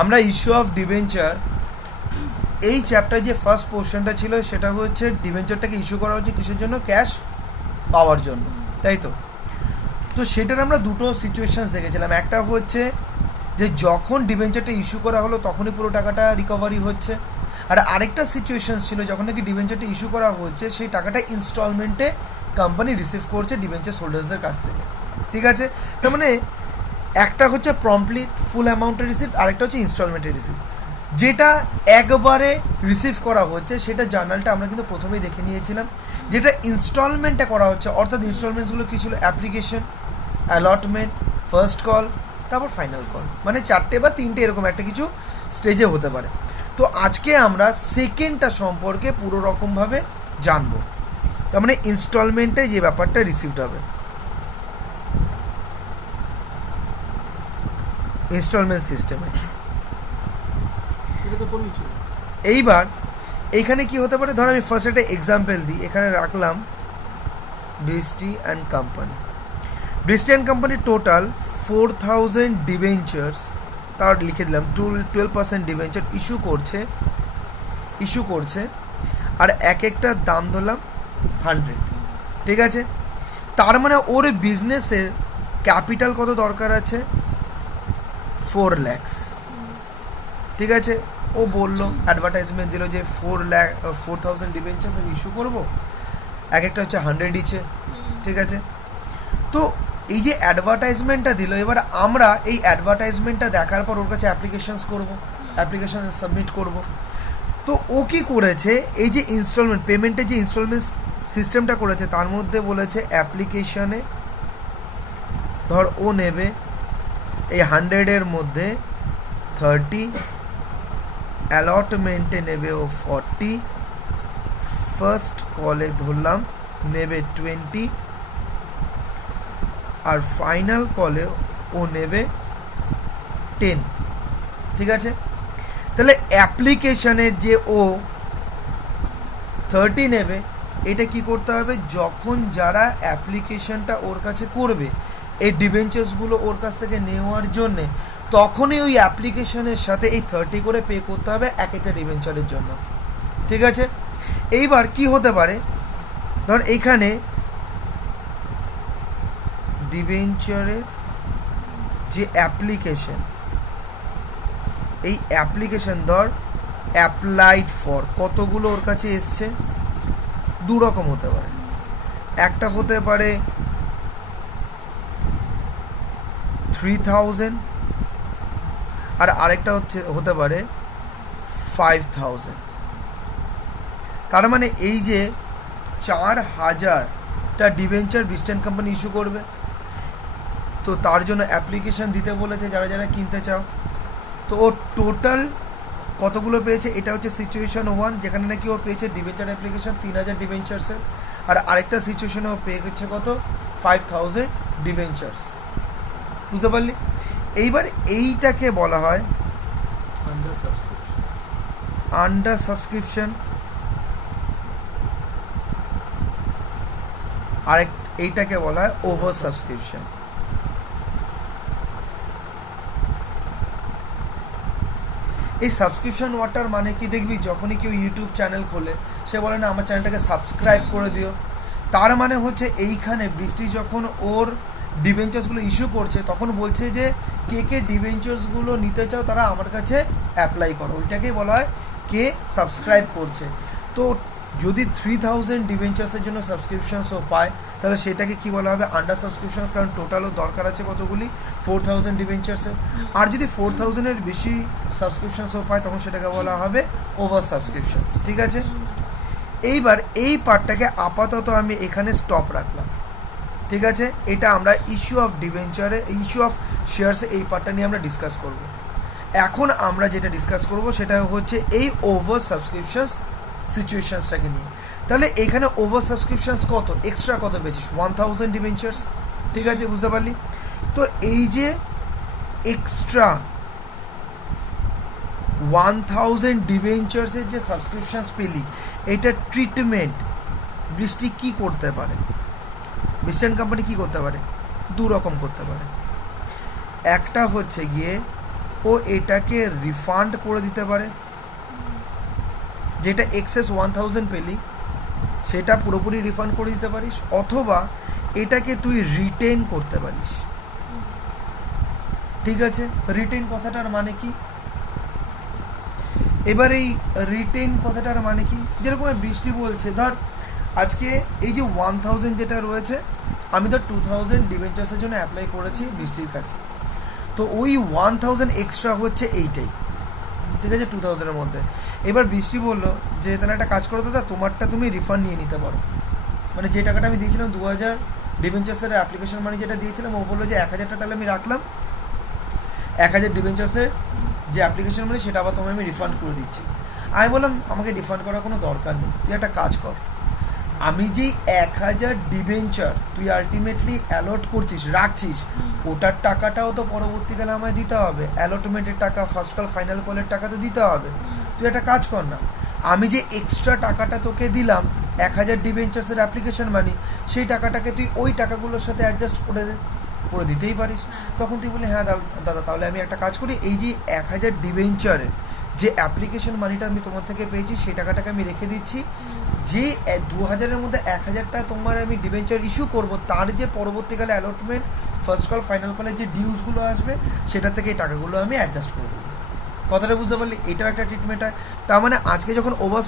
আমরা issue of debenture এই chapter যে ফার্স্ট পোর্শনটা ছিল সেটা হচ্ছে ডিবেঞ্চারটাকে ইস্যু করা হচ্ছে কিসের জন্য, ক্যাশ পাওয়ার জন্য, তাই তো। তো সেটার আমরা দুটো সিচুয়েশনস দেখেছিলাম, একটা হচ্ছে যে যখন ডিবেঞ্চারটা ইস্যু করা হলো তখনই পুরো টাকাটা রিকভারি হচ্ছে, আর আরেকটা সিচুয়েশন ছিল যখন নাকি ডিবেঞ্চারটা ইস্যু করা হচ্ছে সেই টাকাটা ইনস্টলমেন্টে কোম্পানি রিসিভ করছে ডিবেঞ্চার হোল্ডার্সদের কাছ থেকে, ঠিক আছে। তার মানে একটা হচ্ছে প্রম্পটলি ফুল অ্যামাউন্টের রিসিপ্ট, আরেকটা হচ্ছে ইনস্টলমেন্টের রিসিপ্ট। যেটা একবারে রিসিভ করা হচ্ছে সেটা জার্নালটা আমরা কিন্তু প্রথমেই দেখে নিয়েছিলাম। যেটা ইনস্টলমেন্টে করা হচ্ছে, অর্থাৎ ইনস্টলমেন্টসগুলো কী ছিল, অ্যাপ্লিকেশন, অ্যালটমেন্ট, ফার্স্ট কল, তারপর ফাইনাল কল, মানে 4টে বা 3টে এরকম একটা কিছু স্টেজে হতে পারে। তো আজকে আমরা সেকেন্ডটা সম্পর্কে পুরো রকমভাবে জানবো, তার মানে ইনস্টলমেন্টে যে ব্যাপারটা রিসিভড হবে, ইনস্টলমেন্ট সিস্টেমে। এইবার এইখানে কি হতে পারে, ধর আমি ফার্স্ট একটা এক্সাম্পল দিই, এখানে রাখলাম বৃষ্টি অ্যান্ড কোম্পানি। বৃষ্টি অ্যান্ড কোম্পানি টোটাল 4000 ডিবেঞ্চার্স, তার লিখে দিলাম 12% ডিবেঞ্চার ইস্যু করছে, আর এক একটার দাম ধরলাম 100, ঠিক আছে। তার মানে ওর বিজনেসের ক্যাপিটাল কত দরকার আছে, 4 lakhs, ঠিক আছে। ও বললো, অ্যাডভার্টাইজমেন্ট দিল যে 4000 ডিবেঞ্চার্স আমি ইস্যু করবো, এক একটা হচ্ছে 100 ইচে, ঠিক আছে। তো এই যে অ্যাডভার্টাইজমেন্টটা দিল, এবার আমরা এই অ্যাডভার্টাইজমেন্টটা দেখার পর ওর কাছে অ্যাপ্লিকেশন সাবমিট করব। তো ও কি করেছে, এই যে ইনস্টলমেন্ট পেমেন্টের যে ইনস্টলমেন্ট সিস্টেমটা করেছে তার মধ্যে বলেছে অ্যাপ্লিকেশনে ধর ও নেবে এই 100-এর মধ্যে 30, অ্যালটমেন্টে নেবে ও 40, ফার্স্ট কলে ধরলাম নেবে 20, আর ফাইনাল কলে ও নেবে 10, ঠিক আছে। তাহলে অ্যাপ্লিকেশনের যে ও 30 নেবে, এটা কি করতে হবে, যখন যারা অ্যাপ্লিকেশনটা ওর কাছে করবে এই ডিবেঞ্চার্সগুলো ওর কাছ থেকে নেওয়ার জন্যে, তখনই ওই অ্যাপ্লিকেশনের সাথে এই 30 করে পে করতে হবে এক একটা ডিবেঞ্চারের জন্য, ঠিক আছে। এইবার কি হতে পারে, ধর এইখানে ডিবেঞ্চারের যে অ্যাপ্লিকেশন, এই অ্যাপ্লিকেশন ধর অ্যাপ্লাইড ফর কতগুলো ওর কাছে এসছে, দু রকম হতে পারে, একটা হতে পারে 3000 আর আরেকটা হতে পারে 5000। তার মানে এই যে 4000টা ডিবেঞ্চার বৃষ্টি অ্যান্ড কোম্পানি ইস্যু করবে, তো তার জন্য অ্যাপ্লিকেশন দিতে বলেছে যারা যারা কিনতে চাও। তো ও টোটাল কতগুলো পেয়েছে, এটা হচ্ছে সিচুয়েশন 1, যেখানে নাকি ও পেয়েছে ডিবেঞ্চার অ্যাপ্লিকেশন 3000 ডিবেঞ্চার্সের, আর আরেকটা সিচুয়েশনে ও পেয়ে গেছে কত, 5000 ডিবেঞ্চার্স, বুঝতে পারলি। এইবার এইটাকে বলা হয় আন্ডার সাবস্ক্রিপশন, আর এইটাকে বলা হয় ওভার সাবস্ক্রিপশন। এই সাবস্ক্রিপশন ওয়াটার মানে কি, দেখবি যখনই কেউ ইউটিউব চ্যানেল খোলে সে বলে না আমার চ্যানেলটাকে সাবস্ক্রাইব করে দিও, তার মানে হচ্ছে এইখানে বৃষ্টি যখন ওর ডিবেঞ্চার্সগুলো ইস্যু করছে তখন বলছে যে কে কে ডিবেঞ্চার্সগুলো নিতে চাও তারা আমার কাছে অ্যাপ্লাই করো, ওইটাকেই বলা হয় কে সাবস্ক্রাইব করছে। তো যদি 3000 ডিবেঞ্চার্সের জন্য সাবস্ক্রিপশনসও পায় তাহলে সেটাকে কি বলা হবে, আন্ডার সাবস্ক্রিপশনস, কারণ টোটালও দরকার আছে কতগুলি, 4000 ডিবেঞ্চার্সের। আর যদি 4000-এর বেশি সাবস্ক্রিপশনসও পায় তখন সেটাকে বলা হবে ওভার সাবস্ক্রিপশনস, ঠিক আছে। এইবার এই পার্টটাকে আপাতত আমি এখানে স্টপ রাখলাম, ঠিক আছে। এটা আমরা ইস্যু অফ ডিবেঞ্চারে, ইস্যু অফ শেয়ারসে এই পার্টটা নিয়ে আমরা ডিসকাস করব। এখন আমরা যেটা ডিসকাস করব সেটা হচ্ছে এই ওভার সাবস্ক্রিপশনস সিচুয়েশনসটাকে নিয়ে। তাহলে এখানে ওভার সাবস্ক্রিপশনস কত, এক্সট্রা কত পেয়েছিস, 1000 ডিবেঞ্চার্স, ঠিক আছে, বুঝতে পারলি। তো এই যে এক্সট্রা 1000 ডিবেঞ্চার্সের যে সাবস্ক্রিপশনস পেলি, এটা ট্রিটমেন্ট বৃষ্টি কি করতে পারে, বৃষ্টি অ্যান্ড কোম্পানি কি করতে পারে, দু রকম করতে পারে। একটা হচ্ছে গিয়ে ও এটাকে রিফান্ড করে দিতে পারে, যেটা এক্সেস 1000 পেলি সেটা পুরোপুরি রিফান্ড করে দিতে পারিস, অথবা এটাকে তুই রিটেন করতে পারিস। ঠিক আছে, রিটেন কথাটার মানে কি? এবার এই রিটেন কথাটার মানে কি, যেরকম বৃষ্টি বলছে, ধর আজকে এই যে 1000 যেটা রয়েছে, আমি ধর 2000 ডিবেঞ্চার্সের জন্য অ্যাপ্লাই করেছি বৃষ্টির কাছে, তো ওই 1000 এক্সট্রা হচ্ছে এইটাই, ঠিক আছে, 2000-এর মধ্যে। এবার বৃষ্টি বললো যে তাহলে একটা কাজ করো দাদা, তোমারটা তুমি রিফান্ড নিয়ে নিতে পারো, মানে যে টাকাটা আমি দিয়েছিলাম 2000 ডিবেঞ্চার্সের অ্যাপ্লিকেশন মানি যেটা দিয়েছিলাম, ও বললো যে 1000টা তাহলে আমি রাখলাম, 1000 ডিবেঞ্চার্সের যে অ্যাপ্লিকেশন মানি সেটা আবার তোমায় আমি রিফান্ড করে দিচ্ছি। আমি বললাম আমাকে রিফান্ড করার কোনো দরকার নেই, তুই একটা কাজ কর, আমি যেই 1000 ডিবেঞ্চার তুই আলটিমেটলি অ্যালট করছিস, রাখছিস, ওটার টাকাটাও তো পরবর্তীকালে আমায় দিতে হবে, অ্যালটমেন্টের টাকা, ফার্স্ট কল ফাইনাল কলের টাকা তো দিতে হবে। তুই একটা কাজ কর না, আমি যে এক্সট্রা টাকাটা তোকে দিলাম 1000 ডিবেঞ্চার্সের অ্যাপ্লিকেশন মানি, সেই টাকাটাকে তুই ওই টাকাগুলোর সাথে অ্যাডজাস্ট করে দিতেই পারিস। তখন তুই বলি হ্যাঁ দাদা তাহলে আমি একটা কাজ করি, এই যে 1000 ডিবেঞ্চারের যে অ্যাপ্লিকেশন মানিটা আমি তোমার থেকে পেয়েছি সেই টাকাটাকে আমি রেখে দিচ্ছি, যে 2000-এর মধ্যে 1000টা তোমার আমি ডিবেঞ্চার ইস্যু করব, তার যে পরবর্তীকালে অ্যালটমেন্ট, ফার্স্ট কল ফাইনাল কলের যে ডিউসগুলো আসবে সেটা থেকে এই টাকাগুলো আমি অ্যাডজাস্ট করে দেবো। কথাটা বুঝতে পারলি? এটাও একটা ট্রিটমেন্ট হয়। তার মানে আজকে যখন ওভার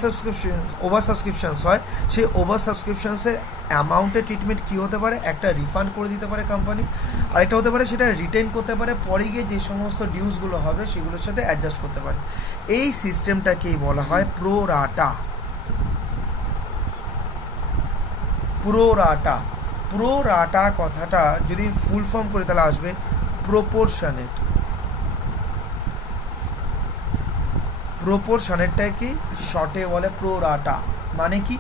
সাবস্ক্রিপশনস হয়, সেই ওভার সাবস্ক্রিপশনসের অ্যামাউন্টের ট্রিটমেন্ট কী হতে পারে, একটা রিফান্ড করে দিতে পারে কোম্পানি, আরেকটা হতে পারে সেটা রিটেন করতে পারে, পরে গিয়ে যে সমস্ত ডিউসগুলো হবে সেগুলোর সাথে অ্যাডজাস্ট করতে পারে। এই সিস্টেমটাকেই বলা হয় প্রোরাটা। প্রোরাটা কথাটা যদি ফুল ফর্ম করে তাহলে আসবে প্রপোর্শনেট। প্রপোর্শনেটটা কি শর্টে বলে প্রোরাটা, মানে কি?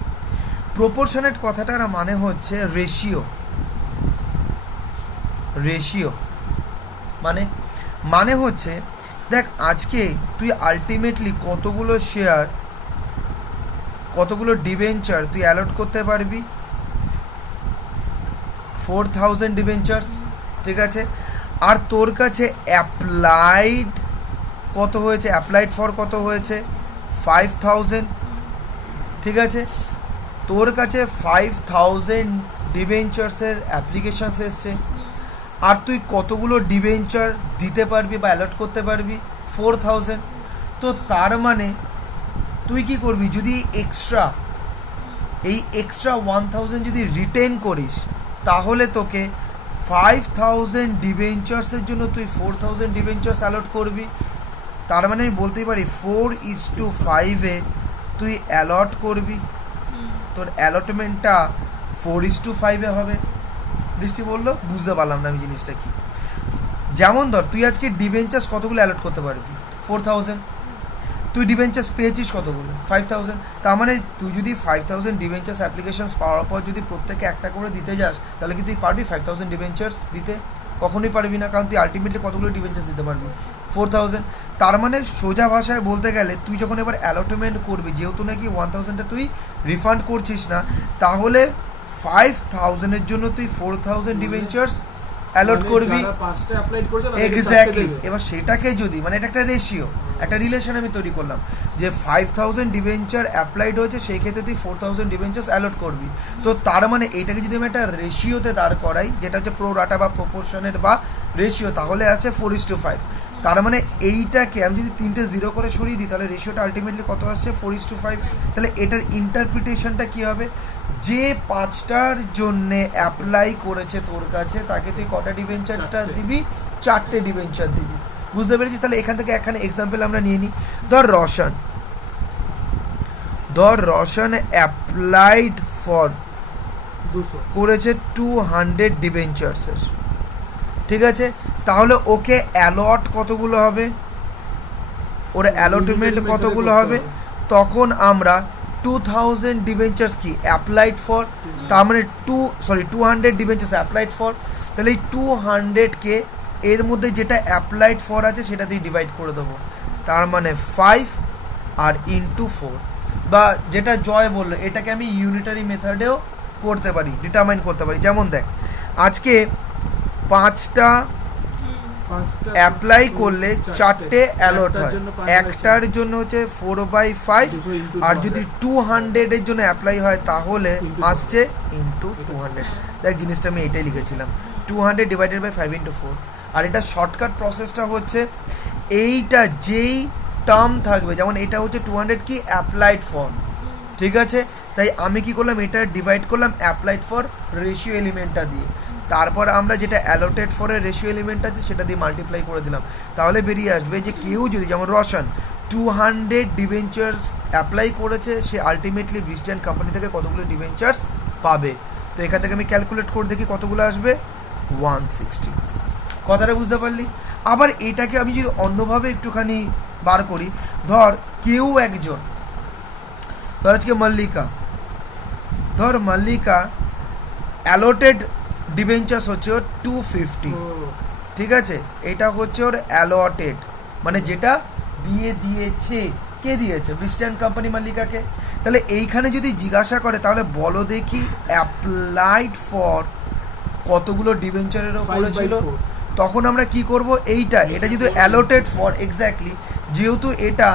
প্রপোর্শনেট কথাটার মানে হচ্ছে রেশিও, মানে হচ্ছে দেখ আজকে তুই আলটিমেটলি কতগুলো শেয়ার, কতগুলো ডিবেঞ্চার তুই অ্যালট করতে পারবি, 4000 ডিবেঞ্চার্স, ঠিক আছে, আর তোর কাছে অ্যাপ্লাইড কত হয়েছে, অ্যাপ্লাইড ফর কত হয়েছে 5000, ঠিক আছে, তোর কাছে 5000 ডিবেঞ্চার্সের অ্যাপ্লিকেশনস এসছে, আর তুই কতগুলো ডিবেঞ্চার দিতে পারবি বা অ্যালট করতে পারবি 4000। তো তার মানে তুই কি করবি, যদি এই এক্সট্রা 1000 যদি রিটেন করিস, তাহলে তোকে 5000 ডিবেঞ্চার্সের জন্য তুই 4000 ডিবেঞ্চার্স অ্যালট করবি। তার মানে আমি বলতেই পারি 4:5-এ তুই অ্যালট করবি, তোর অ্যালটমেন্টটা 4:5-এ হবে। বৃষ্টি বললো বুঝতে পারলাম না আমি জিনিসটা কি। যেমন ধর তুই আজকে ডিবেঞ্চার্স কতগুলো অ্যালট করতে পারবি, 4000, তুই ডিবেঞ্চার্স পেয়েছিস কতগুলো, 5000। তার মানে তুই যদি 5000 ডিবেঞ্চার্স অ্যাপ্লিকেশনস পাওয়ার পর যদি প্রত্যেকে একটা করে দিতে যাস, তাহলে কি তুই পারবি 5000 ডিবেঞ্চার্স দিতে? কখনোই পারবি না, কারণ তুই আলটিমেটলি কতগুলো ডিবেঞ্চার্স দিতে পারবি, 4000। তার মানে সোজা ভাষায় বলতে গেলে তুই যখন এবার অ্যালটমেন্ট করবি, যেহেতু নাকি 1000টা তুই রিফান্ড করছিস না, তাহলে 5000-এর জন্য তুই 4000 ডিবেঞ্চার্স অ্যালট করবি, এক্স্যাক্টলি। এবার সেটাকে যদি, মানে এটা একটা রেশিও, একটা রিলেশন আমি তৈরি করলাম যে 5000 ডিবেঞ্চার অ্যাপ্লাইড হয়েছে, সেই ক্ষেত্রে তুই 4000 ডিবেঞ্চার্স অ্যালট করবি। তো তার মানে এইটাকে যদি আমি একটা রেশিওতে দাঁড় করাই, যেটা হচ্ছে প্রোরাটা বা প্রপোর্শনের বা রেশিও, তাহলে আসছে 4:5। তার মানে এইটাকে আমি যদি 3টে 0 করে সরিয়ে দিই, তাহলে রেশিওটা আলটিমেটলি কত আসছে, 4:5। তাহলে এটার ইন্টারপ্রিটেশনটা কী হবে, যে 5টার জন্যে অ্যাপ্লাই করেছে তোর কাছে, তাকে তুই কটা ডিবেঞ্চারটা দিবি, 4টে ডিবেঞ্চার দিবি। বুঝতে পেরেছিস? তাহলে এখান থেকে একখানে এক্সাম্পল আমরা নিয়ে নিই। ধর রোশন অ্যাপ্লাইড ফর করেছে 200 ডিবেঞ্চার্সের, ঠিক আছে, তাহলে ওকে অ্যালট কতগুলো হবে, ওর অ্যালটমেন্ট কতগুলো হবে, তখন আমরা 2000 ডিবেঞ্চার্স কি অ্যাপ্লাইড ফর, তার মানে 200 ডিবেঞ্চার্স অ্যাপ্লাইড ফর, তাহলে এই 200-কে এর মধ্যে যেটা অ্যাপ্লাইড ফর আছে সেটাতেই ডিভাইড করে দেবো, তার মানে 5 আর ইন্টু 4, বা যেটা জয় বললো এটাকে আমি ইউনিটারি মেথডেও করতে পারি, ডিটারমাইন করতে পারি। যেমন দেখ আজকে 5টা অ্যাপ্লাই করলে 4টে অ্যালট হয়, একটার জন্য হচ্ছে 4/5, আর যদি 200 এর জন্য অ্যাপ্লাই হয় তাহলে আসছে ইন্টু 200। দেখ জিনিসটা আমি এটাই লিখেছিলাম, 200 ডিভাইডেড বাই 5 × 4। আর এটা শর্টকাট প্রসেসটা হচ্ছে এইটা যেই টার্ম থাকবে, যেমন এটা হচ্ছে 200 কি অ্যাপ্লাইড ফর, ঠিক আছে, তাই আমি কি করলাম, এটা ডিভাইড করলাম অ্যাপ্লাইড ফর রেশিও এলিমেন্টটা দিয়ে, তারপর আমরা যেটা অ্যালোটেড ফরের রেশিও এলিমেন্ট আছে সেটা দিয়ে মাল্টিপ্লাই করে দিলাম, তাহলে বেরিয়ে আসবে যে কেউ যদি, যেমন রোশন 200 ডিবেঞ্চার্স অ্যাপ্লাই করেছে, সে আলটিমেটলি বৃষ্টি অ্যান্ড কোম্পানি থেকে কতগুলো ডিবেঞ্চার্স পাবে। তো এখান থেকে আমি ক্যালকুলেট করে দেখি কতগুলো আসবে, 160। কথাটা বুঝতে পারলি? আবার এটাকে আমি যদি অন্যভাবে একটুখানি বার করি, ধর কেউ একজন, ধর আজকে মল্লিকা অ্যালোটেড ডিবেঞ্চার্স হচ্ছে ওর 250, ঠিক আছে, এটা হচ্ছে ওর অ্যালটেড, মানে যেটা দিয়েছে, কে দিয়েছে, বৃষ্টি অ্যান্ড কোম্পানি মল্লিকাকে। তাহলে এইখানে যদি জিজ্ঞাসা করে তাহলে বলো দেখি অ্যাপ্লাইড ফর কতগুলো ডিবেঞ্চারের ওপরে ছিল, তখন আমরা কি করব, এটা যেহেতু অ্যালোটেড ফর, এক্স্যাক্টলি যেহেতু এটা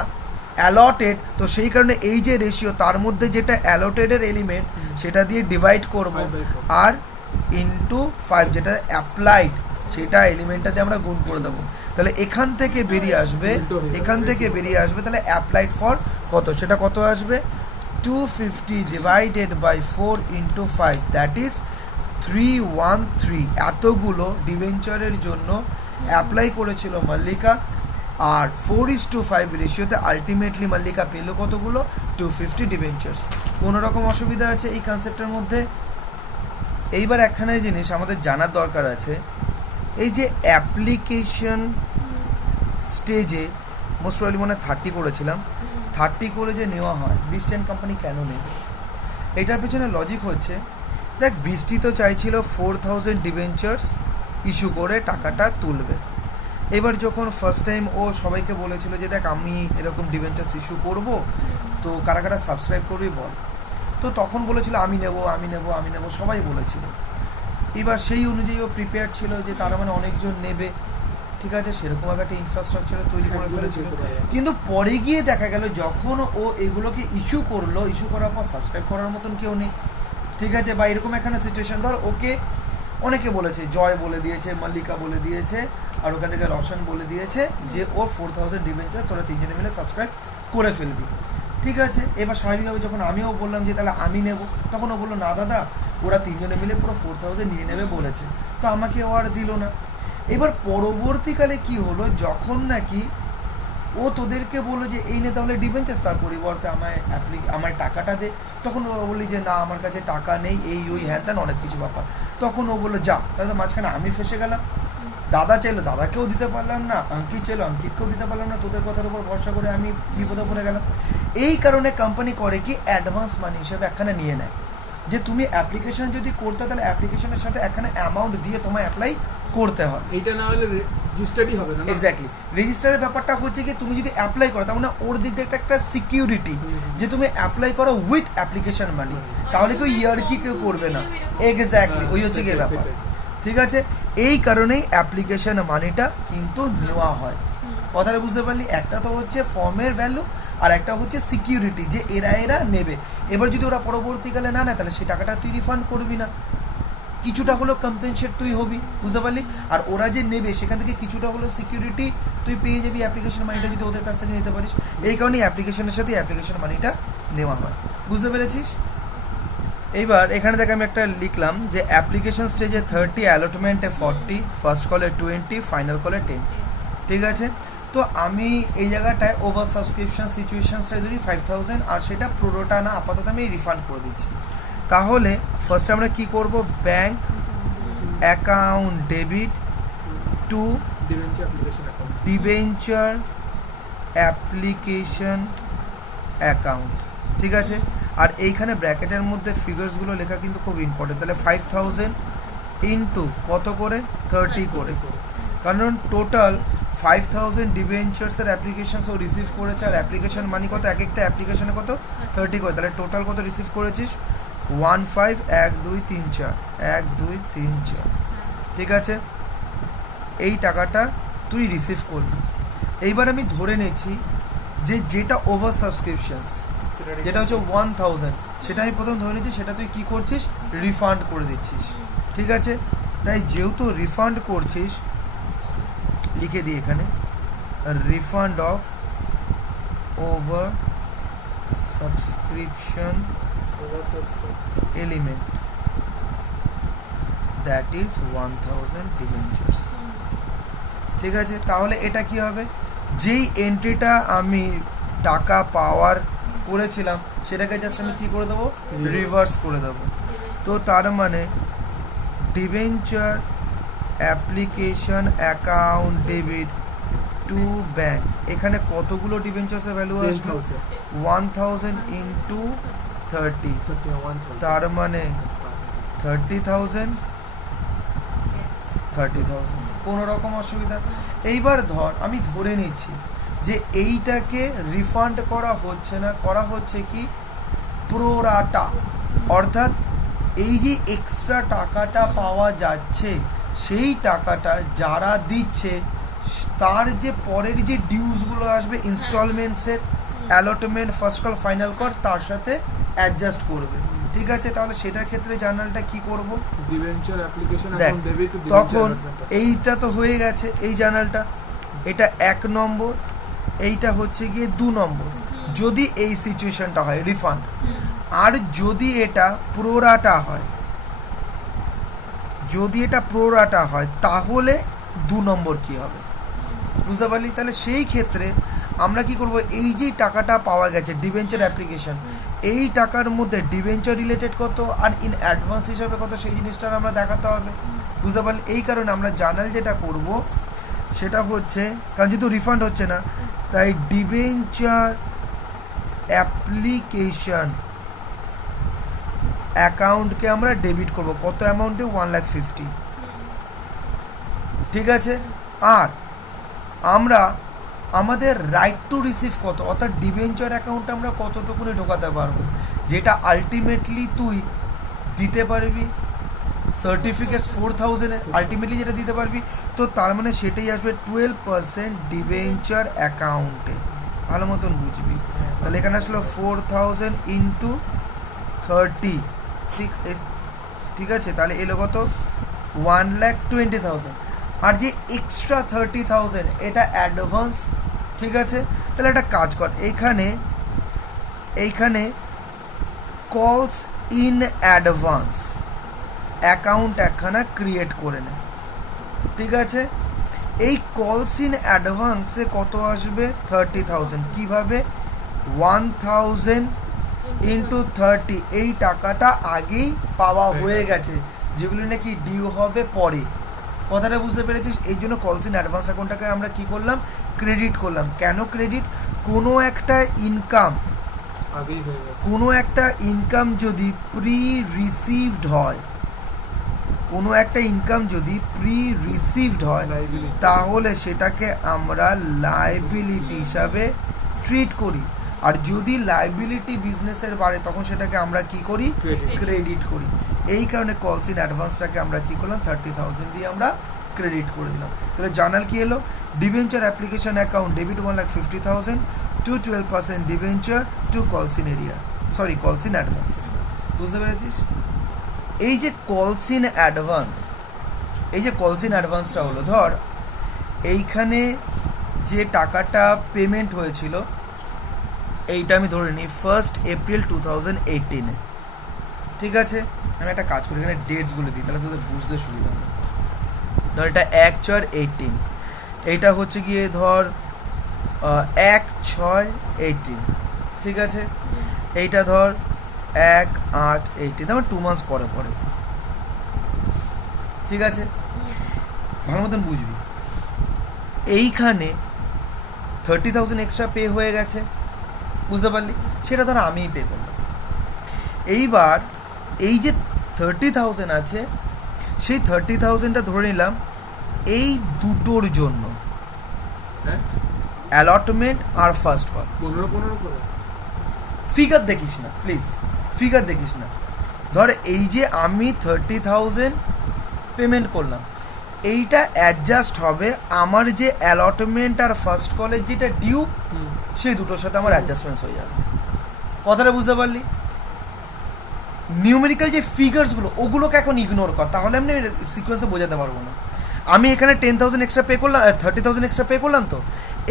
অ্যালটেড, তো সেই কারণে এই যে রেশিও তার মধ্যে যেটা অ্যালটেডের এলিমেন্ট সেটা দিয়ে ডিভাইড করব, আর ইন্টু 5 যেটা অ্যাপ্লাইড সেটা এলিমেন্টটাতে আমরা গুণ করে দেবো। তাহলে এখান থেকে বেরিয়ে আসবে তাহলে অ্যাপ্লাইড ফর কত, সেটা কত আসবে, 250 ডিভাইডেড বাই 4 × 5, দ্যাট ইজ 313। এতগুলো ডিবেঞ্চারের জন্য অ্যাপ্লাই করেছিল মল্লিকা, আর 4:5 রেশিওতে আলটিমেটলি মল্লিকা পেল কতগুলো, 250 ডিবেঞ্চার্স। কোনো রকম অসুবিধা আছে এই কনসেপ্টের মধ্যে? এইবার একখানে জিনিস আমাদের জানার দরকার আছে, এই যে অ্যাপ্লিকেশন স্টেজে মোস্ট প্রবাবলি মনে 30 করেছিলাম, 30 করে যে নেওয়া হয়, বৃষ্টি অ্যান্ড কোম্পানি কেন নেবে? এটার পেছনে লজিক হচ্ছে, দেখ বৃষ্টি তো চাইছিল 4000 ডিবেঞ্চার্স ইস্যু করে টাকাটা তুলবে। এবার যখন ফার্স্ট টাইম ও সবাইকে বলেছিল যে দেখ আমি এরকম ডিবেঞ্চার্স ইস্যু করব, তো কারা কারা সাবস্ক্রাইব করবি বল, তো তখন বলেছিল আমি নেব, সবাই বলেছিল। এবার সেই অনুযায়ী ও প্রিপেয়ার ছিল যে তারা মানে অনেকজন নেবে, ঠিক আছে, সেরকমভাবে একটা ইনফ্রাস্ট্রাকচার তৈরি করে ফেলেছিল। কিন্তু পরে গিয়ে দেখা গেল যখন ও এগুলোকে ইস্যু করার পর সাবস্ক্রাইব করার মতন কেউ নেই, ঠিক আছে, বা এরকম একখানা সিচুয়েশন, ধর ওকে অনেকে বলেছে, জয় বলে দিয়েছে, মল্লিকা বলে দিয়েছে, আর ওখান থেকে রোশন বলে দিয়েছে যে ওর 4000 ডিবেঞ্চার্স তোরা 3 জনে মিলে সাবস্ক্রাইব করে ফেলবি, ঠিক আছে। এবার স্বাভাবিকভাবে যখন আমিও বললাম যে তাহলে আমি নেব, তখন ও বললো না দাদা ওরা 3 জনে মিলে পুরো 4000 নিয়ে নেবে বলেছে, তো আমাকে ও আর দিল না। এবার পরবর্তীকালে কি হলো, যখন নাকি ও তোদেরকে বললো যে এই নে তাহলে ডিবেঞ্চার্স, তার পরিবর্তে আমার টাকাটা দে, তখন ও বললি যে না আমার কাছে টাকা নেই, এই ওই হ্যান ত্যান অনেক কিছু ব্যাপার, তখন ও বললো যা, তাহলে মাঝখানে আমি ফেসে গেলাম, দাদা চাইলো দাদাকেও দিতে পারলাম না, অঙ্কিত চাইলো অঙ্কিতকেও দিতে পারলাম না, তোদের কথার উপর ভরসা করে আমি বিপদে পড়ে গেলাম। এই কারণে কোম্পানি করে কি, অ্যাডভান্স মানি হিসেবে একখানে নিয়ে নেয়, যে তুমি অ্যাপ্লিকেশন যদি করতে তাহলে অ্যাপ্লিকেশনের সাথে একখানে অ্যামাউন্ট দিয়ে তোমায় অ্যাপ্লাই করতে হয়, এইটা না হলে রেজিস্টারই হবে না। এক্স্যাক্টলি, রেজিস্টারের ব্যাপারটা হচ্ছে কি তুমি যদি অ্যাপ্লাই করো তার মানে ওর দিক থেকে একটা সিকিউরিটি, যে তুমি অ্যাপ্লাই করো উইথ অ্যাপ্লিকেশন মানি, তাহলে কেউ ইয়ারকি কেউ করবে না, এক্স্যাক্টলি ওই হচ্ছে কি ব্যাপার, ঠিক আছে। এই কারণেই অ্যাপ্লিকেশন মানিটা কিন্তু নেওয়া হয়। কথাটা বুঝতে পারলি? একটা তো হচ্ছে ফর্মের ভ্যালু, আর একটা হচ্ছে সিকিউরিটি, যে এরা নেবে। এবার যদি ওরা পরবর্তীকালে না নেয় তাহলে সেই টাকাটা তুই রিফান্ড করবি না, কিছুটা হলো কম্পেনসেট তুই হবি, বুঝতে পারলি? আর ওরা যে নেবে সেখান থেকে কিছুটা হলো সিকিউরিটি তুই পেয়ে যাবি অ্যাপ্লিকেশন মানিটা যদি ওদের কাছ থেকে নিতে পারিস। এই কারণেই অ্যাপ্লিকেশনের সাথে অ্যাপ্লিকেশন মানিটা নেওয়া হয়, বুঝতে পেরেছিস? এইবার এখানে দেখ আমি একটা লিখলাম যে অ্যাপ্লিকেশন স্টেজে 30, অ্যালটমেন্টে 40, ফার্স্ট কলে 20, ফাইনাল কলে 10, ঠিক আছে। তো আমি এই জায়গাটায় ওভার সাবস্ক্রিপশন সিচুয়েশনসটা যদি 5000, আর সেটা পুরোটা না আপাতত আমি রিফান্ড করে দিচ্ছি। তাহলে ফার্স্টে আমরা কি করব, bank account debit two debenture application account, ঠিক আছে। আর এইখানে ব্র্যাকেটের মধ্যে ফিগার্সগুলো লেখা কিন্তু খুব ইম্পর্টেন্ট। তাহলে 5000 ইন্টু কত করে, 30 করে, কারণ টোটাল 5000 ডিবেঞ্চার্সের অ্যাপ্লিকেশন ও রিসিভ করেছে, আর অ্যাপ্লিকেশন মানি কত, এক একটা অ্যাপ্লিকেশনে কত, 30 করে। তাহলে টোটাল কত রিসিভ করেছিস, 151234, 1234, ঠিক আছে। এই টাকাটা তুই রিসিভ করলি। এইবার আমি ধরে নিচ্ছি যে যেটা ওভার সাবস্ক্রিপশনস, যেটা হচ্ছে 1000, সেটা আমি প্রথম ধরে নিচ্ছি সেটা তুই কি করছিস, রিফান্ড করে দিচ্ছিস। ঠিক আছে, তাই যেহেতু রিফান্ড করছিস, লিখে দিই এখানে refund of over subscription element, that is 1000 debentures. ঠিক আছে, তাহলে এটা কি হবে, যেই এন্ট্রিটা আমি টাকা পাওয়ার করেছিলাম সেটাকে জাস্ট আমি কি করে দেবো, রিভার্স করে দেবো। তো তার মানে debenture application account debit to bank, এখানে কতগুলো ডিবেঞ্চার্সের ভ্যালু আসবে, 1000 ইন্টু 30, তার মানে 30,000, কোনো রকম অসুবিধা। এইবার ধর আমি ধরে নিচ্ছি যে এইটাকে রিফান্ড করা হচ্ছে না, করা হচ্ছে কি প্রোরাটা, অর্থাৎ এই যে এক্সট্রা টাকাটা পাওয়া যাচ্ছে সেই টাকাটা যারা দিচ্ছে তার যে পরের যে ডিউসগুলো আসবে ইনস্টলমেন্টসের, allotment, first call, final call, তার সাথে অ্যাডজাস্ট করবে। ঠিক আছে, তাহলে সেটার ক্ষেত্রে জার্নালটা কি করব, ডিবেঞ্চার অ্যাপ্লিকেশন দেখ, অ্যাকাউন্ট ডেবিট টু তখন এইটা তো হয়ে গেছে এই জার্নালটা, এটা 1 নম্বর, এইটা হচ্ছে গিয়ে 2 নম্বর যদি এই সিচুয়েশনটা হয় রিফান্ড। আর যদি এটা প্রোরাটা হয়, যদি এটা প্রোরাটা হয় তাহলে 2 নম্বর কি হবে, বুঝতে পারলি? তাহলে সেই ক্ষেত্রে আমরা কি করব, এই যে টাকাটা পাওয়া গেছে ডিবেঞ্চার অ্যাপ্লিকেশন, এই টাকার মধ্যে ডিবেঞ্চার রিলেটেড কত আর ইন অ্যাডভান্স হিসাবে কত সেই জিনিসটা আমরা দেখাতে হবে, বুঝতে পারলি? এই কারণে আমরা জার্নাল যেটা করব সেটা হচ্ছে, কারণ যেহেতু রিফান্ড হচ্ছে না তাই ডিবেঞ্চার অ্যাপ্লিকেশন অ্যাকাউন্টকে আমরা ডেবিট করব, কত অ্যামাউন্টে, 1,50,000। ঠিক আছে, আর আমরা আমাদের রাইট টু রিসিভ কত, অর্থাৎ ডিবেঞ্চার অ্যাকাউন্টে আমরা কতটুকুনি ঢোকাতে পারবো, যেটা আলটিমেটলি তুই দিতে পারবি সার্টিফিকেট 4,000 আলটিমেটলি যেটা দিতে পারবি, তো তার মানে সেটাই আসবে 12% ডিবেঞ্চার অ্যাকাউন্টে। ভালো মতন বুঝবি, তাহলে এখানে আসলো 4,000 ইন্টু 30, ঠিক আছে, তাহলে এলো কত, 1,20,000। আর যে এক্সট্রা 30,000 এটা অ্যাডভান্স। ঠিক আছে, তাহলে একটা কাজ কর, এইখানে কলস ইন অ্যাডভান্স অ্যাকাউন্ট একখানা ক্রিয়েট করে নে। ঠিক আছে, এই কলস ইন অ্যাডভান্সে কত আসবে, 30,000। কিভাবে, 1,000 ইন্টু 30, এই টাকাটা আগেই পাওয়া হয়ে গেছে, যেগুলো নাকি ডিউ হবে পরে। কথাটা বুঝতে পেরেছিস? এই জন্য কলস ইন অ্যাডভান্স অ্যাকাউন্টটাকে আমরা কি করলাম, ক্রেডিট করলাম। কেন ক্রেডিট, কোনো একটা ইনকাম, কোনো একটা ইনকাম যদি প্রি রিসিভড হয়, কোনো একটা ইনকাম যদি প্রি রিসিভড হয় তাহলে সেটাকে আমরা লায়াবিলিটি হিসাবে ট্রিট করি, আর যদি লায়াবিলিটি বিজনেসের বাড়ে তখন সেটাকে আমরা কি করি, ক্রেডিট করি। এই কারণে কলস ইন অ্যাডভান্সটাকে আমরা কি করলাম, 30,000 দিয়ে আমরা ক্রেডিট করে দিলাম। তাহলে জার্নাল কি এলো, debenture application account debit 1,50,000 to 12% debenture to calls in arrear, sorry calls in advance. বুঝতে পেরেছিস? এই যে কলস ইন অ্যাডভান্স, এই যে কলস ইন অ্যাডভান্সটা হলো, ধর এইখানে যে টাকাটা পেমেন্ট হয়েছিল এইটা আমি ধরে নিই 1 এপ্রিল 2018-এ। ঠিক আছে, আমি একটা কাজ করি, এখানে ডেটসগুলো দিই তাহলে তোদের বুঝতে সুবিধা হবে। ধর এটা 1/4/18, এইটা হচ্ছে গিয়ে ধর 1/6/18। ঠিক আছে, এইটা ধর 1/8/18, আমার 2 মান্থস পরে পরে। ঠিক আছে, ভালো মতন বুঝবি। এইখানে 30,000 এক্সট্রা পে হয়ে গেছে, বুঝতে পারলি? সেটা ধর আমিই পে করলাম। এইবার এই যে 30,000 আছে সেই 30,000টা ধরে নিলাম এই দুটোর জন্য, অ্যালটমেন্ট আর ফার্স্ট কল। 15 করে ফিগার দেখিস না প্লিজ, ফিগার দেখিস না। ধর এই যে আমি 30,000 পেমেন্ট করলাম, এইটা অ্যাডজাস্ট হবে আমার যে অ্যালটমেন্ট আর ফার্স্ট কলের যেটা ডিউ সেই দুটোর সাথে আমার অ্যাডজাস্টমেন্টস হয়ে যাবে। কথাটা বুঝতে পারলি? নিউমেরিক্যাল যে ফিগার্সগুলো ওগুলোকে এখন ইগনোর কর, তাহলে আমি সিকোয়েন্সে বোঝাতে পারবো না। আমি এখানে 10,000 এক্সট্রা পে করলাম, 30,000 এক্সট্রা পে করলাম, তো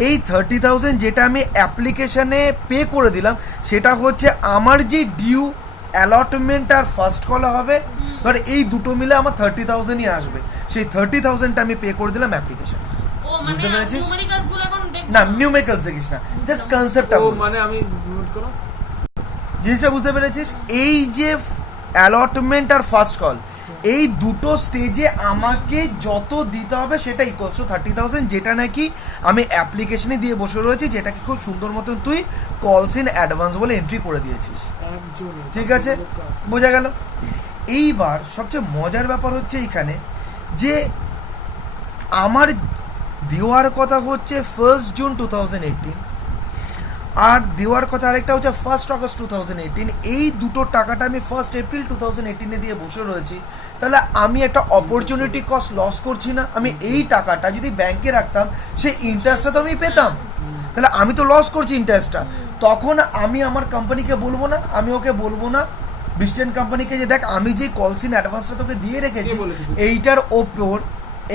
এই 30,000 যেটা আমি অ্যাপ্লিকেশানে পে করে দিলাম সেটা হচ্ছে আমার যে ডিউ অ্যালটমেন্ট আর ফার্স্ট কলে হবে, ধর এই দুটো মিলে আমার 30,000ই আসবে, সেই 30,000টা আমি পে করে দিলাম অ্যাপ্লিকেশন। বুঝতে পেরেছিস? না নিউমেরিক্যালস দেখিস না, জাস্ট কনসেপ্টটা ও মানে আমি নোট করো জিনিসটা বুঝতে পেরেছিস? এই যে অ্যালটমেন্ট আর ফার্স্ট কল এই দুটো স্টেজে আমাকে যত দিতে হবে সেটা ইকুয়ালস টু 30,000, যেটা নাকি আমি অ্যাপ্লিকেশনে দিয়ে বসে রয়েছি, যেটাকে খুব সুন্দর মতন তুই কলস ইন অ্যাডভান্স বলে এন্ট্রি করে দিয়েছিস। একজনই ঠিক আছে, বোঝা গেল? এইবার সবচেয়ে মজার ব্যাপার হচ্ছে এইখানে যে আমার দেওয়ার কথা হচ্ছে 1 জুন 2018 আর দেওয়ার কথা আরেকটা হচ্ছে 1 আগস্ট 2018। এই দুটো টাকাটা আমি 1 এপ্রিল 2018 দিয়ে বসে রয়েছি, তাহলে আমি একটা অপরচুনিটি কস্ট লস করছি না? আমি এই টাকাটা যদি ব্যাংকে রাখতাম সেই ইন্টারেস্টটা তো আমি পেতাম, তাহলে আমি তো লস করছি ইন্টারেস্টটা। তখন আমি আমার কোম্পানিকে বলবো না, আমি ওকে বলবো না বিস্টেন কোম্পানিকে যে দেখ আমি যে কলস ইন অ্যাডভান্সটা তোকে দিয়ে রেখেছি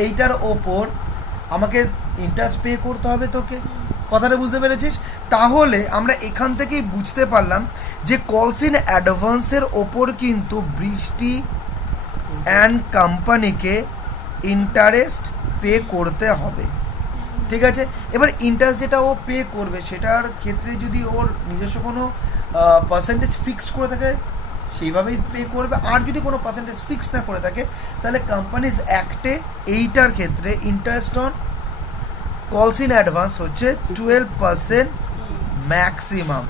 এইটার ওপর আমাকে ইন্টারেস্ট পে করতে হবে তোকে। কথাটা বুঝতে পেরেছিস? তাহলে আমরা এখান থেকেই বুঝতে পারলাম যে কলস ইন অ্যাডভান্সের ওপর কিন্তু বৃষ্টি অ্যান্ড কোম্পানিকে ইন্টারেস্ট পে করতে হবে। ঠিক আছে, এবার ইন্টারেস্ট যেটা ও পে করবে সেটার ক্ষেত্রে যদি ওর নিজস্ব কোনো পার্সেন্টেজ ফিক্স করে থাকে সেইভাবেই পে করবে, আর যদি কোনো পার্সেন্টেজ ফিক্স না করে থাকে তাহলে কোম্পানিজ অ্যাক্টে এইটার ক্ষেত্রে ইন্টারেস্ট অন কলস ইন অ্যাডভান্স হচ্ছে 12% ম্যাক্সিমাম।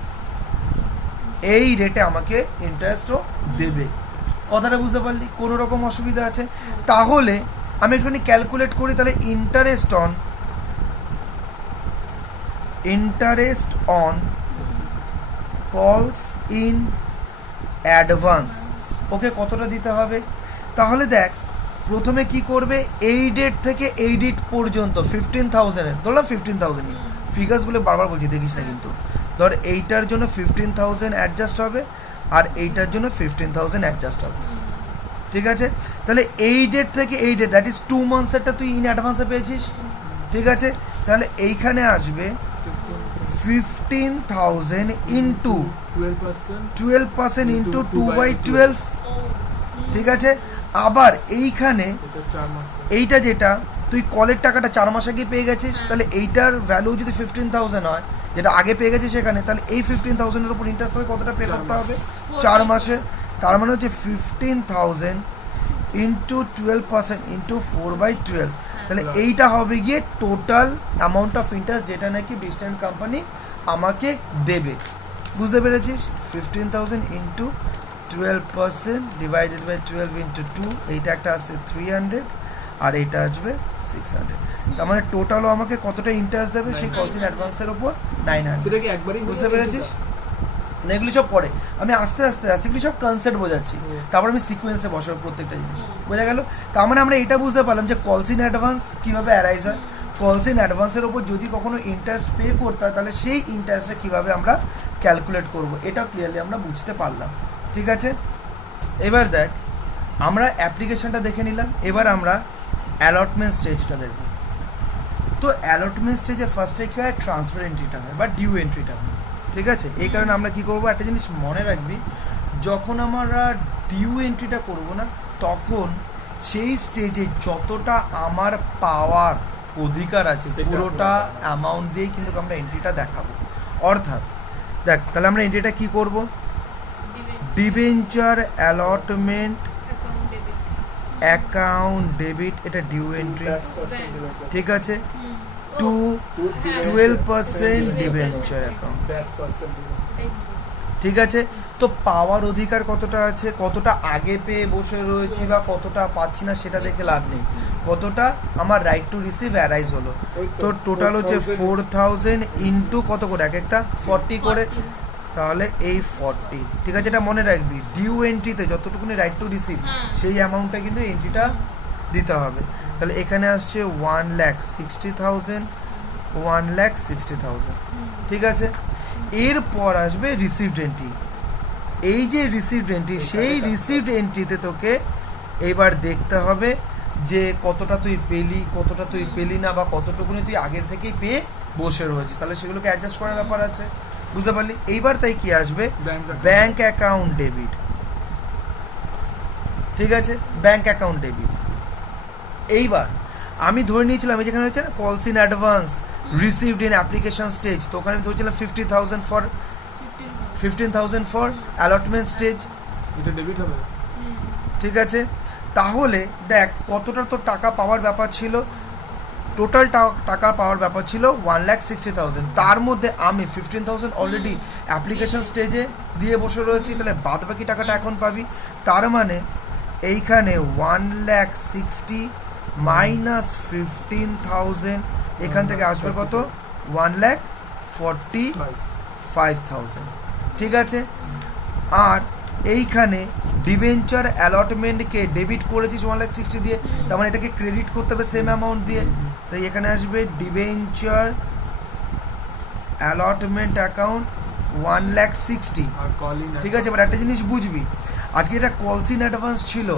এই রেটে আমাকে ইন্টারেস্টও দেবে। কথাটা বুঝতে পারলি? কোনো রকম অসুবিধা আছে? তাহলে আমি একটুখানি ক্যালকুলেট করি, তাহলে ইন্টারেস্ট অন কলস ইন অ্যাডভান্স ওকে কতটা দিতে হবে? তাহলে দেখ প্রথমে কি করবে, এই ডেট থেকে এই ডেট পর্যন্ত 15,000 ধরলাম, 15,000ই ফিগার্সগুলো বারবার বলছি দেখিস না কিন্তু, ধর এইটার জন্য 15,000 অ্যাডজাস্ট হবে আর এইটার জন্য 15,000 অ্যাডজাস্ট হবে। ঠিক আছে, তাহলে এই ডেট থেকে এই ডেট দ্যাট ইজ 2 মান্থসেরটা তুই ইন অ্যাডভান্সে পেয়েছিস। ঠিক আছে, তাহলে এইখানে আসবে 15,000 ইন্টু 12% ইন্টু 2/12। ঠিক আছে, আবার এইখানে এইটা যেটা তুই কলের টাকাটা 4 মাস আগে পেয়ে গেছিস, তাহলে এইটার ভ্যালু যদি 15,000 হয় যেটা আগে পেয়ে গেছিস সেখানে, তাহলে এই 15,000 এর উপর ইন্টারেস্ট হবে কতটা পে করতে হবে? 4 মাসে। তার মানে হচ্ছে 15,000 ইন্টু 12% ইন্টু 4/12, তাহলে এইটা হবে গিয়ে টোটাল অ্যামাউন্ট অফ ইন্টারেস্ট যেটা নাকি বিস্টেন কোম্পানি আমাকে দেবে। বুঝতে পেরেছিস? 15,000 ইন্টু 12% ডিভাইডেড বাই 12 ইন্টু 2, এইটা একটা আসছে 300 আর এইটা আসবে 600। তার মানে টোটালও আমাকে কতটা ইন্টারেস্ট দেবে সেই কলস ইন অ্যাডভান্সের উপর? 900। সেটা কি একবারই বুঝতে পেরেছিস? না এগুলি সব পরে আমি আস্তে আস্তে এগুলি সব কনসেপ্ট বোঝাচ্ছি, তারপর আমি সিকোয়েন্সে বসাবো প্রত্যেকটা জিনিস। বোঝা গেল? তার মানে আমরা এটা বুঝতে পারলাম যে কলস ইন অ্যাডভান্স কীভাবে অ্যারাইজ হয়, কলস ইন অ্যাডভান্সের ওপর যদি কখনো ইন্টারেস্ট পে করতে হয় তাহলে সেই ইন্টারেস্টটা কীভাবে আমরা ক্যালকুলেট করব, এটাও ক্লিয়ারলি আমরা বুঝতে পারলাম। ঠিক আছে, এবার দেখ আমরা অ্যাপ্লিকেশনটা দেখে নিলাম, এবার আমরা অ্যালটমেন্ট স্টেজটা দেখব। তো অ্যালটমেন্ট স্টেজে ফার্স্টে কী হয়, ট্রান্সফার এন্ট্রিটা হয় বা ডিউ এন্ট্রিটা হয়। ঠিক আছে, এই কারণে আমরা কি করব, একটা জিনিস মনে রাখবি, যখন আমরা ডিউ এন্ট্রিটা করব না তখন সেই স্টেজে যতটা আমার পাওয়ার অধিকার আছে পুরোটা অ্যামাউন্ট দিয়েই কিন্তু আমরা এন্ট্রিটা দেখাবো। অর্থাৎ দেখ তাহলে আমরা এন্ট্রিটা কি করব, ডিবেঞ্চার অ্যালটমেন্ট অ্যাকাউন্ট ডেবিট, এটা ডিউ এন্ট্রি। ঠিক আছে, টু 12% ডিবেঞ্চার অ্যাকাউন্ট। ঠিক আছে, তো পাওয়ার অধিকার কতটা আছে, কতটা আগে পেয়ে বসে রয়েছি বা কতটা পাচ্ছি না সেটা দেখে লাভ নেই, কতটা আমার রাইট টু রিসিভ অ্যারাইজ হলো। তো টোটাল হচ্ছে 4,000 ইন্টু কত করে, এক একটা 40 করে, তাহলে এই 40। ঠিক আছে, এটা মনে রাখবি ডিউ এন্ট্রিতে যতটুকুনি রাইট টু রিসিভ সেই অ্যামাউন্টটা কিন্তু এন্ট্রিটা দিতে হবে। তাহলে এখানে আসছে 1,60,000, 1,60,000, ঠিক আছে। এরপর আসবে রিসিভড এন্ট্রি। এই যে রিসিভড এন্ট্রি, সেই রিসিভড এন্ট্রিতে তোকে এবার দেখতে হবে যে কতটা তুই পেলি না, বা কতটুকুনি তুই আগের থেকেই পেয়ে বসে রয়েছিস, তাহলে সেগুলোকে অ্যাডজাস্ট করার ব্যাপার আছে, বুঝতে পারলি। এইবার তাই কি আসবে, ব্যাংক অ্যাকাউন্ট ডেবিট, ঠিক আছে, ব্যাংক অ্যাকাউন্ট ডেবিট। এইবার আমি ধরে নিয়েছিলাম এই যেখানে হচ্ছে না কলস in advance received in application stage, তো ওখানে আমি ধরেছিলাম 15,000 ফর অ্যালটমেন্ট স্টেজ, এটা ডেবিট হবে। ঠিক আছে। তাহলে দেখ কতটা তোর টাকা পাওয়ার ব্যাপার ছিল, টোটাল টাকা পাওয়ার ব্যাপার ছিল 1,60,000, তার মধ্যে আমি 15,000 অলরেডি অ্যাপ্লিকেশন স্টেজে দিয়ে বসে রয়েছি, তাহলে বাদ বাকি টাকাটা এখন পাবি। তার মানে এইখানে 1,60,000 মাইনাস 15,000, এখান থেকে আসবে কত, 1,45,000, ঠিক আছে। আর এইখানে ডিবেঞ্চার অ্যালটমেন্টকে ডেবিট করেছিস 1,60,000 দিয়ে, তার মানে এটাকে ক্রেডিট করতে হবে সেম অ্যামাউন্ট দিয়ে, তাই এখানে আসবে debenture allotment account 1,60,000, are calling, ঠিক আছে। এবার একটা জিনিস বুঝবি, আজকে এটা কলস ইন অ্যাডভান্স ছিল,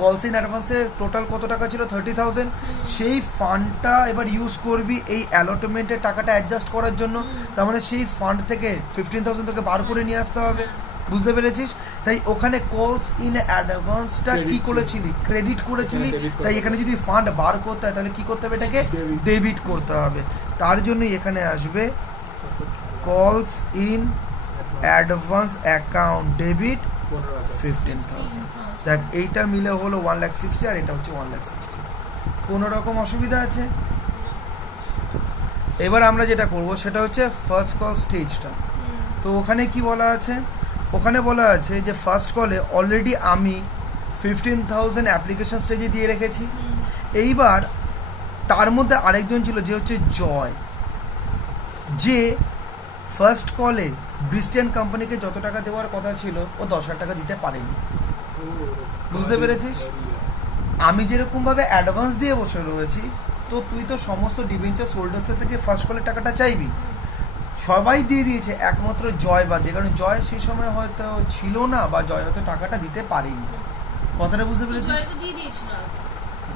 কলস ইন অ্যাডভান্সে টোটাল কত টাকা ছিল 30,000, সেই ফান্ডটা এবার ইউজ করবি এই অ্যালটমেন্টের টাকাটা অ্যাডজাস্ট করার জন্য, তার মানে সেই ফান্ড থেকে 15,000 তোকে বার করে নিয়ে আসতে হবে, বুঝতে পেরেছিস। তাই ওখানে কলস ইন অ্যাডভান্সটা কি করেছিলি, ক্রেডিট করেছিলি, তাই এখানে যদি ফান্ড বার করতে হয় তাহলে কি করতে হবে, এটাকে ডেবিট করতে হবে। তার জন্য এখানে আসবে কলস ইন অ্যাডভান্স অ্যাকাউন্ট ডেবিট 15,000। দেখ এইটা মিলে হলো 1,60,000 আর এটা হচ্ছে 1,60,000। কোনো রকম অসুবিধা আছে? এবার আমরা যেটা করব সেটা হচ্ছে ফার্স্ট কল স্টেজটা। তো ওখানে কি বলা আছে, ওখানে বলা আছে যে ফার্স্ট কলে অলরেডি আমি 15,000 অ্যাপ্লিকেশন স্টেজে দিয়ে রেখেছি। এইবার তার মধ্যে আরেকজন ছিল যে হচ্ছে জয়, যে ফার্স্ট কলে ব্রিস্টিয়ান কোম্পানিকে যত টাকা দেওয়ার কথা ছিল ও 10,000 টাকা দিতে পারেনি, বুঝতে পেরেছিস। আমি যেরকম ভাবে অ্যাডভান্স দিয়ে বসে রয়েছি, তো তুই তো সমস্ত ডিবেঞ্চার হোল্ডার্সের থেকে ফার্স্ট কলের টাকাটা চাইবি, সবাই দিয়ে দিয়েছে একমাত্র জয় বাদ দিয়ে, কারণ জয় সেই সময় হয়তো ছিল না, বা জয় হয়তো টাকাটা দিতে পারেনি, কথাটা বুঝতে পেরেছিস।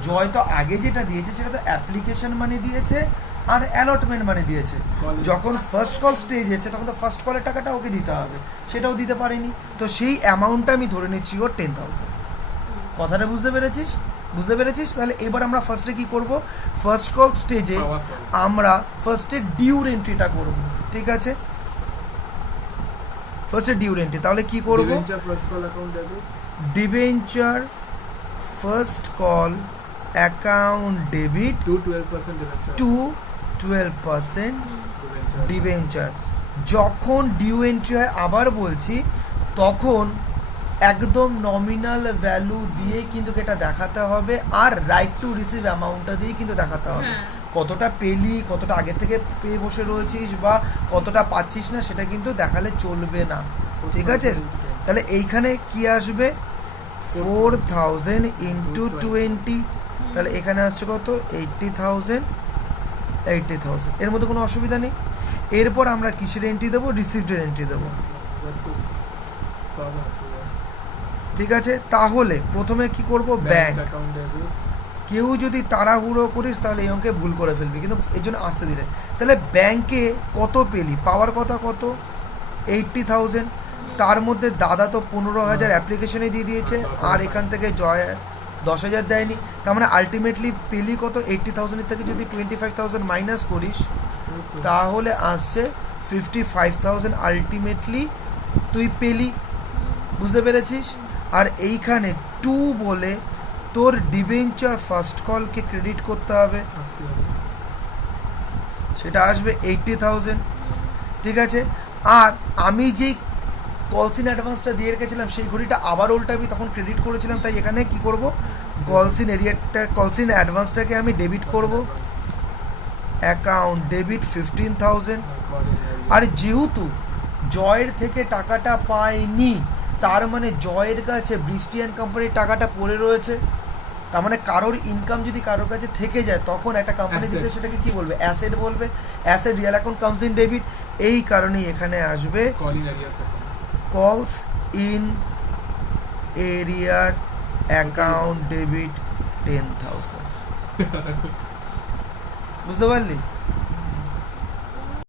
জয় তো আগে যেটা দিয়েছে সেটা তো অ্যাপ্লিকেশন মানি দিয়েছে আর অ্যালটমেন্ট মানি দিয়েছে, যখন ফার্স্ট কল স্টেজ এসেছে তখন তো ফার্স্ট কলের টাকাটা ওকে দিতে হবে, সেটাও দিতে পারেনি, তো সেই অ্যামাউন্টটা আমি ধরে নিচ্ছি ওর 10,000, কথাটা বুঝতে পেরেছিস, বুঝতে পেরেছিস। তাহলে এবার আমরা ফার্স্টে কি করব, ফার্স্ট কল স্টেজে আমরা ফার্স্টে ডিউর এন্ট্রিটা করব, ঠিক আছে, ফার্স্টে ডিউর এন্ট্রি। তাহলে কি করব, debenture first call account debit two 12% debenture. যখন ডিউ এন্ট্রি হয়, আবার বলছি, তখন একদম নমিনাল ভ্যালু দিয়ে কিন্তু এটা দেখাতে হবে, আর রাইট টু রিসিভ অ্যামাউন্টটা দিয়ে কিন্তু দেখাতে হবে। কতটা পেলি, কতটা আগে থেকে পেয়ে বসে রয়েছিস, বা কতটা পাচ্ছিস না, সেটা কিন্তু দেখালে চলবে না, ঠিক আছে। তাহলে এইখানে কি আসবে, 4,000 ইন্টু 20, তাহলে এখানে আসছে কত, 80,000, এর মধ্যে কোনো অসুবিধা নেই। এরপর আমরা কিসের এন্ট্রি দেবো, রিসিভডের এন্ট্রি দেবো, ঠিক আছে। তাহলে প্রথমে কি করব, ব্যাংক। কেউ যদি তাড়াহুড়ো করিস তাহলে এই অঙ্কে ভুল করে ফেলবি, কিন্তু এই জন্য আসতে দিলে। তাহলে ব্যাংকে কত পেলি, পাওয়ার কথা কত, 80,000, তার মধ্যে দাদা তো 15,000 অ্যাপ্লিকেশনে দিয়ে দিয়েছে, আর এখান থেকে জয় 10,000 দেয়নি, তার মানে আলটিমেটলি পেলি কত, 80,000 থেকে যদি 25,000 মাইনাস করিস তাহলে আসছে 55,000 আলটিমেটলি তুই পেলি, বুঝতে পেরেছিস। আর এইখানে 2 বলে তোর ডিবেঞ্চার ফার্স্ট কলকে ক্রেডিট করতে হবে, সেটা আসবে 80,000, ঠিক আছে। আর আমি যেই কলস ইন অ্যাডভান্সটা দিয়ে রেখেছিলাম সেই ঘড়িটা আবার উল্টাবি, তখন ক্রেডিট করেছিলাম, তাই এখানে কি করব, কলস ইন অ্যাডভান্সটাকে আমি ডেবিট করব, অ্যাকাউন্ট ডেবিট 15,000। আর যেহেতু জয়ের থেকে টাকাটা পাইনি, তার মানে জয়ের কাছে ব্রিস্টিয়ান কোম্পানির টাকাটা পড়ে রয়েছে, তার মানে কারোর ইনকাম যদি কারোর কাছে থেকে যায় তখন একটা কোম্পানি Asset. দিতে সেটাকে কি বলবে, অ্যাসেট বলবে। Asset real account comes in debit, এই কারণেই এখানে আসবে কলিং এরিয়াস কলস ইন এরিয়ার অ্যাকাউন্ট ডেবিট 10,000। বুঝতে পারলি?